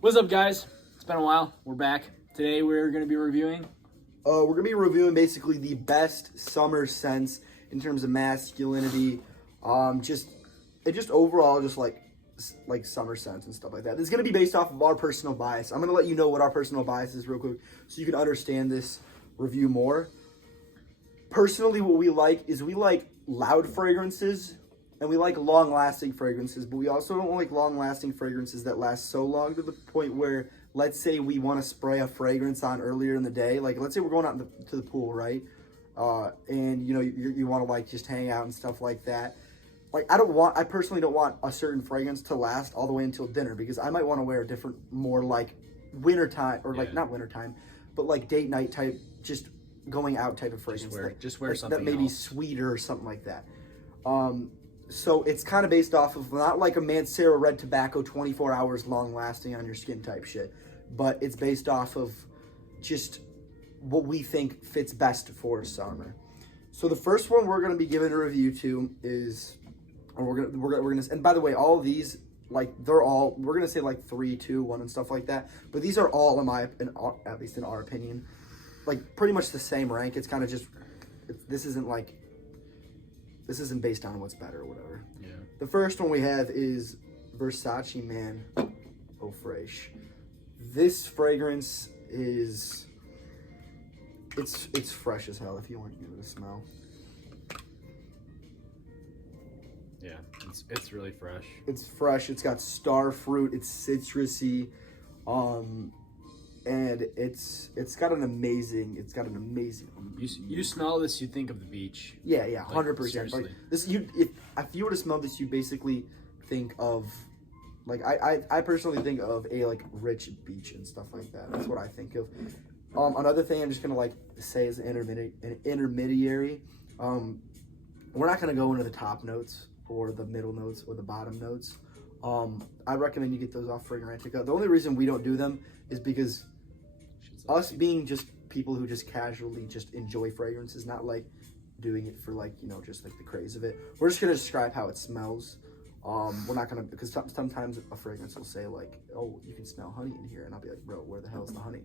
What's up, guys? It's been a while. We're back. Today we're going to be reviewing. Basically the best summer scents in terms of masculinity. Just overall, just like summer scents and stuff like that. It's gonna be based off of our personal bias. I'm gonna let you know what our personal bias is real quick, so you can understand this review more. Personally, what we like is we like loud fragrances and we like long-lasting fragrances, but we also don't like long-lasting fragrances that last so long to the point where, let's say we want to spray a fragrance on earlier in the day. Like, let's say we're going out to the pool, right? And you know you want to like just hang out and stuff like that. Like, I personally don't want a certain fragrance to last all the way until dinner, because I might want to wear a different, more like wintertime, or like not wintertime, but like date night type, just going out type of fragrance. Just wear something that may be else. sweeter or something like that. So it's kind of based off of not like a Manera red tobacco 24 hours long lasting on your skin type shit, but it's based off of just what we think fits best for summer. So the first one we're going to be giving a review to is, and we're gonna, and by the way, all of these, like, we're gonna say like 3, 2, 1 and stuff like that, but these are all at least in our opinion, like pretty much the same rank. It's kind of just, this isn't based on what's better or whatever. Yeah. The first one we have is Versace Man Eau Fraiche. This fragrance is, it's fresh as hell if you want to give it a smell. Yeah, it's really fresh. It's fresh. It's got star fruit. It's citrusy, and it's got an amazing. You smell this, you think of the beach. Yeah, 100%. Like this, if you were to smell this, you basically think of, like, I personally think of a like rich beach and stuff like that. That's what I think of. Another thing I'm just gonna like say is an intermediary. We're not gonna go into the top notes or the middle notes or the bottom notes. I recommend you get those off Fragrantica. The only reason we don't do them is because us being just people who just casually just enjoy fragrances, not like doing it for like, you know, just like the craze of it. We're just gonna describe how it smells. We're not gonna, because sometimes a fragrance will say like, oh, you can smell honey in here, and I'll be like, bro, where the hell is the honey?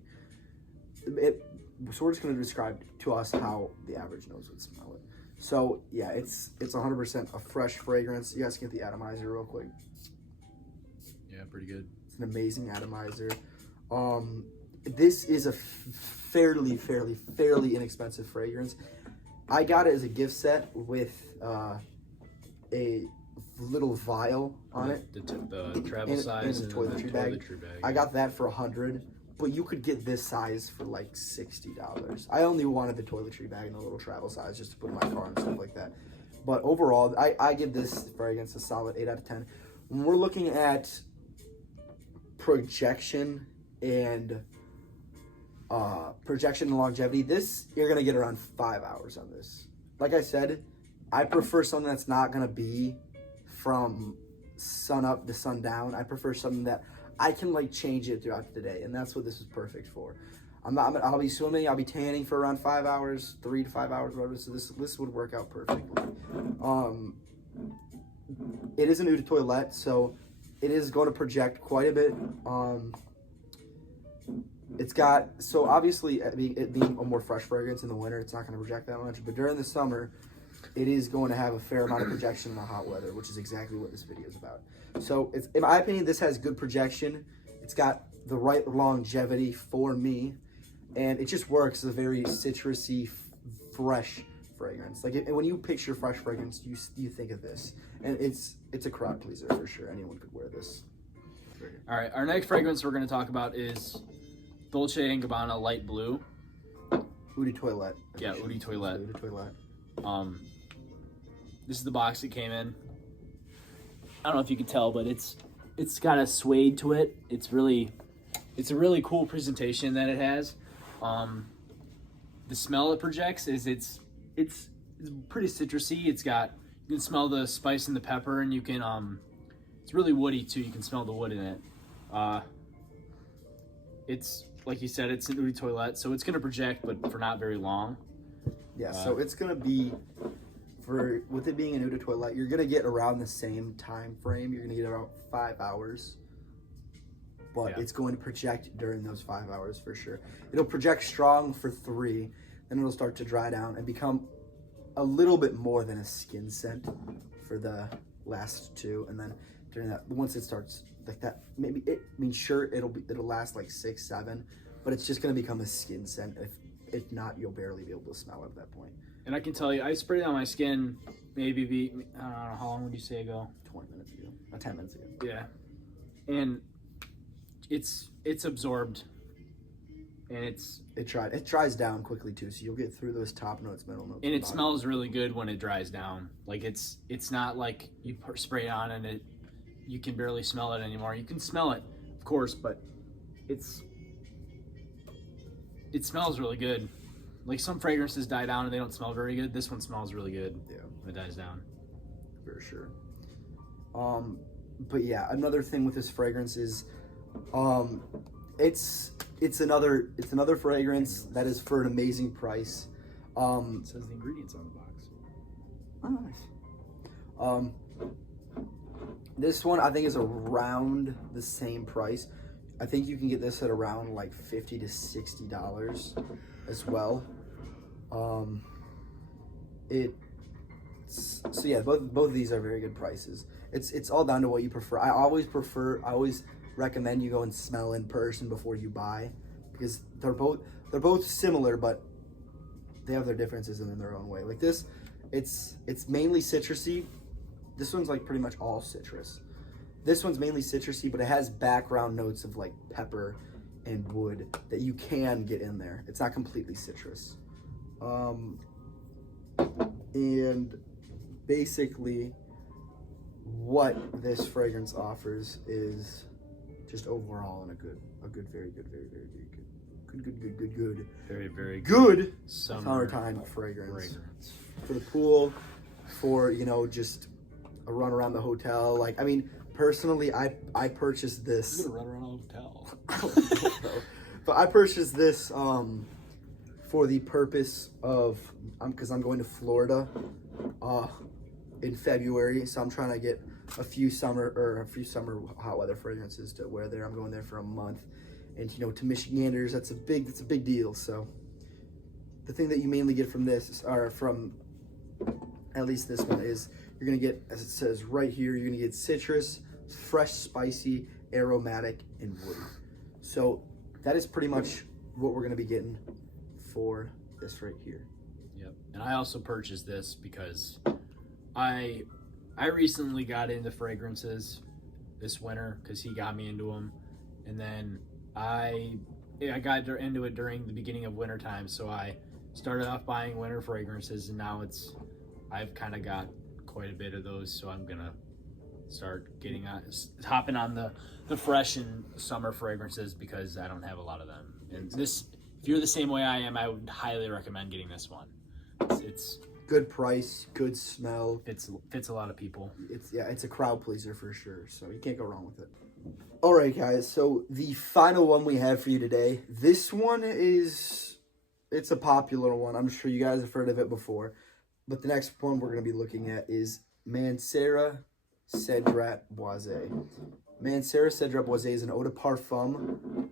So we're just gonna describe to us how the average nose would smell it. So yeah, it's 100% a fresh fragrance. You guys can get the atomizer real quick. Yeah, pretty good. It's an amazing atomizer. This is a fairly inexpensive fragrance. I got it as a gift set with a little vial on it. The travel size and the toiletry bag. I got that for $100. But you could get this size for like $60. I only wanted the toiletry bag and the little travel size just to put in my car and stuff like that. But overall, I give this fragrance a solid 8 out of 10. When we're looking at projection and longevity, this, you're gonna get around 5 hours on this. Like I said, I prefer something that's not gonna be from sun up to sundown. I prefer something that I can like change it throughout the day, and that's what this is perfect for. I'll be swimming, I'll be tanning for around 5 hours, 3 to 5 hours, whatever. So this would work out perfectly. It is an eau de toilette, so it is going to project quite a bit. It's got, so obviously it being a more fresh fragrance in the winter, it's not going to project that much, but during the summer, it is going to have a fair amount of projection in the hot weather, which is exactly what this video is about. So, in my opinion, this has good projection. It's got the right longevity for me, and it just works as a very citrusy, fresh fragrance. Like, when you picture fresh fragrance, you think of this, and it's a crowd pleaser for sure. Anyone could wear this. All right, our next fragrance we're going to talk about is Dolce Gabbana Light Blue. Eau de Toilette. Yeah, Eau de Toilette. Eau de Toilette. This is the box it came in. I don't know if you can tell, but it's got a suede to it. It's a really cool presentation that it has. The smell it projects is it's pretty citrusy. You can smell the spice and the pepper, and you can it's really woody too. You can smell the wood in it. It's like you said, it's an Eau de Toilette, so it's gonna project, but for not very long. Yeah, so it's gonna be, with it being an Eau de Toilette, you're gonna get around the same time frame. You're gonna get about 5 hours but it's going to project during those 5 hours for sure. It'll project strong for 3, then it'll start to dry down and become a little bit more than a skin scent for the last 2, and then during that, once it starts like that, it'll last like 6, 7, but it's just gonna become a skin scent. If not, you'll barely be able to smell it at that point. And I can tell you, I sprayed it on my skin I don't know, how long would you say ago? 20 minutes ago, 10 minutes ago. Yeah, and it's absorbed, and it dries down quickly too, so you'll get through those top notes, middle notes, and it smells really good when it dries down. Like it's not like you spray it on and you can barely smell it anymore. You can smell it, of course, but it smells really good. Like some fragrances die down and they don't smell very good. This one smells really good. Yeah, when it dies down, for sure. But yeah, another thing with this fragrance is, it's another fragrance that is for an amazing price. It says the ingredients on the box. Oh, nice. This one I think is around the same price. I think you can get this at around like $50 to $60 as well. So yeah, both of these are very good prices. It's all down to what you prefer. I always recommend you go and smell in person before you buy, because they're both similar, but they have their differences in their own way. Like this, it's mainly citrusy. This one's like pretty much all citrus. This one's mainly citrusy, but it has background notes of like pepper and wood that you can get in there. It's not completely citrus. And basically what this fragrance offers is just overall a good, very good, very good summertime fragrance for the pool, for just a run around the hotel. Like, I mean, personally, I purchased this. I'm gonna run around a hotel. But I purchased this for the purpose of, because I'm going to Florida in February, so I'm trying to get a few summer hot weather fragrances to wear there. I'm going there for a month, and to Michiganders, that's a big deal. So the thing that you mainly get from this, or from at least this one, is you're gonna get, as it says right here, you're gonna get citrus, fresh, spicy, aromatic, and woody. So that is pretty much what we're gonna be getting for this right here. Yep. And I also purchased this because I recently got into fragrances this winter because he got me into them, and then I got into it during the beginning of winter time, so I started off buying winter fragrances, and now I've kind of got quite a bit of those, so I'm gonna start hopping on the fresh and summer fragrances because I don't have a lot of them. And this, if you're the same way I am, I would highly recommend getting this one. It's good price, good smell. Fits a lot of people. It's a crowd pleaser for sure, so you can't go wrong with it. All right, guys, so the final one we have for you today, this one it's a popular one. I'm sure you guys have heard of it before, but the next one we're going to be looking at is Manera Cedrat Boisé. Manera Cedrat Boisé is an eau de parfum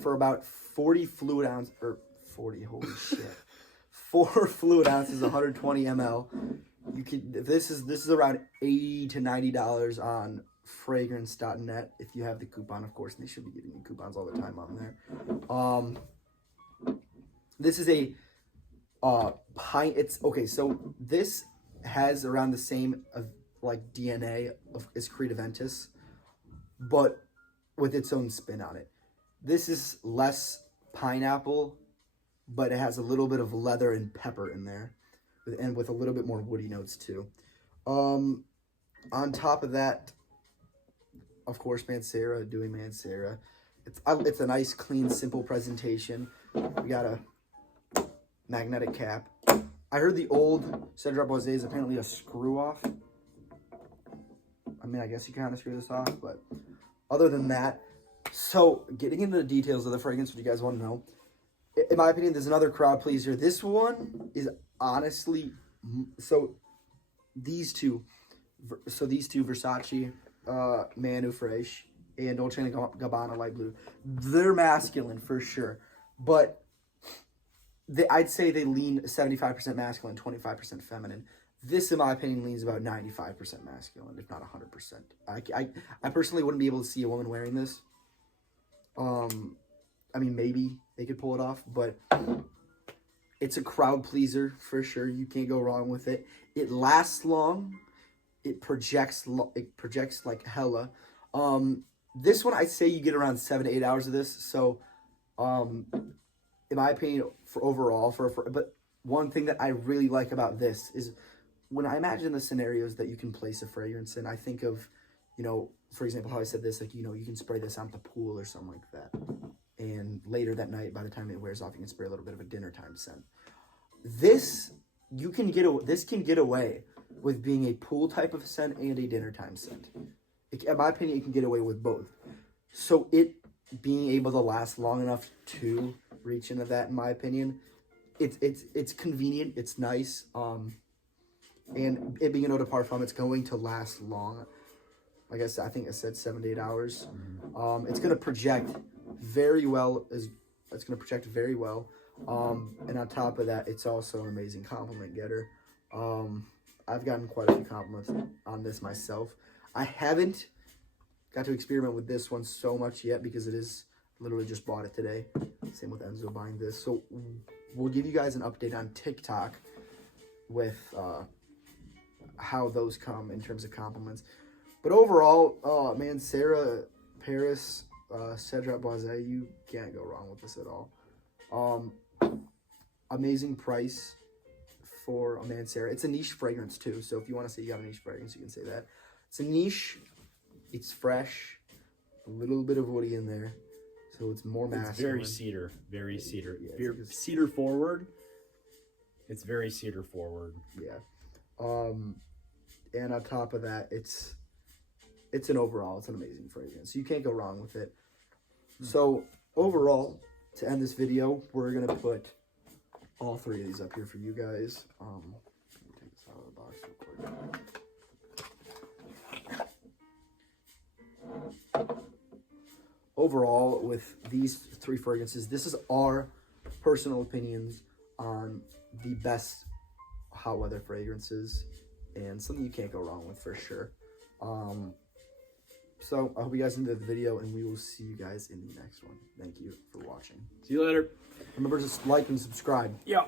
for about 40 fluid ounce, or 40, holy shit. 4 fluid ounces, 120 ml. This is around $80 to $90 on fragrance.net if you have the coupon, of course, and they should be giving you coupons all the time on there. This is a pint. So this has around the same like DNA as Creativentus, but with its own spin on it. This is less pineapple, but it has a little bit of leather and pepper in there, and with a little bit more woody notes too. On top of that, of course, Manera doing Manera. It's a nice, clean, simple presentation. We got a magnetic cap. I heard the old Cedrat Boisé is apparently a screw off. I mean, I guess you kind of screw this off, but other than that, so getting into the details of the fragrance, what you guys want to know, in my opinion, there's another crowd pleaser. This one is honestly, these two Versace Manu Fresh, and Dolce Gabbana light blue. They're masculine for sure, but I'd say they lean 75% masculine, 25% feminine. This, in my opinion, leans about 95% masculine, if not 100%. I personally wouldn't be able to see a woman wearing this. I mean, maybe they could pull it off, but it's a crowd pleaser for sure. You can't go wrong with it. It lasts long. It projects like hella. This one, I'd say you get around 7 to 8 hours of this. So, in my opinion, for overall, but one thing that I really like about this is when I imagine the scenarios that you can place a fragrance in, I think of, for example, how I said this, like, you can spray this out at the pool or something like that. And later that night, by the time it wears off, you can spray a little bit of a dinner time scent. This can get away with being a pool type of scent and a dinner time scent. In my opinion, it can get away with both. So it being able to last long enough to reach into that, in my opinion, it's convenient, it's nice, and it being an eau de parfum, it's going to last long. Like I said, I think I said 7 to 8 hours. It's going to project very well. And on top of that, it's also an amazing compliment getter. I've gotten quite a few compliments on this myself. I haven't got to experiment with this one so much yet because it is literally just bought it today. Same with Enzo buying this. So we'll give you guys an update on TikTok with how those come in terms of compliments. But overall, Manera, Paris, Cedrat Boisé, you can't go wrong with this at all. Amazing price for a Manera. It's a niche fragrance too, so if you want to say you got a niche fragrance, you can say that. It's a niche, it's fresh, a little bit of woody in there, so it's more masculine. It's very cedar, very cedar. Yeah, cedar forward. It's very cedar forward. Yeah. And on top of that, it's an amazing fragrance. You can't go wrong with it. So overall, to end this video, we're gonna put all 3 of these up here for you guys. Let me take this out of the box real quick. Overall, with these 3 fragrances, this is our personal opinions on the best hot weather fragrances, and something you can't go wrong with for sure. So I hope you guys enjoyed the video, and we will see you guys in the next one. Thank you for watching. See you later. Remember to like and subscribe. Yeah.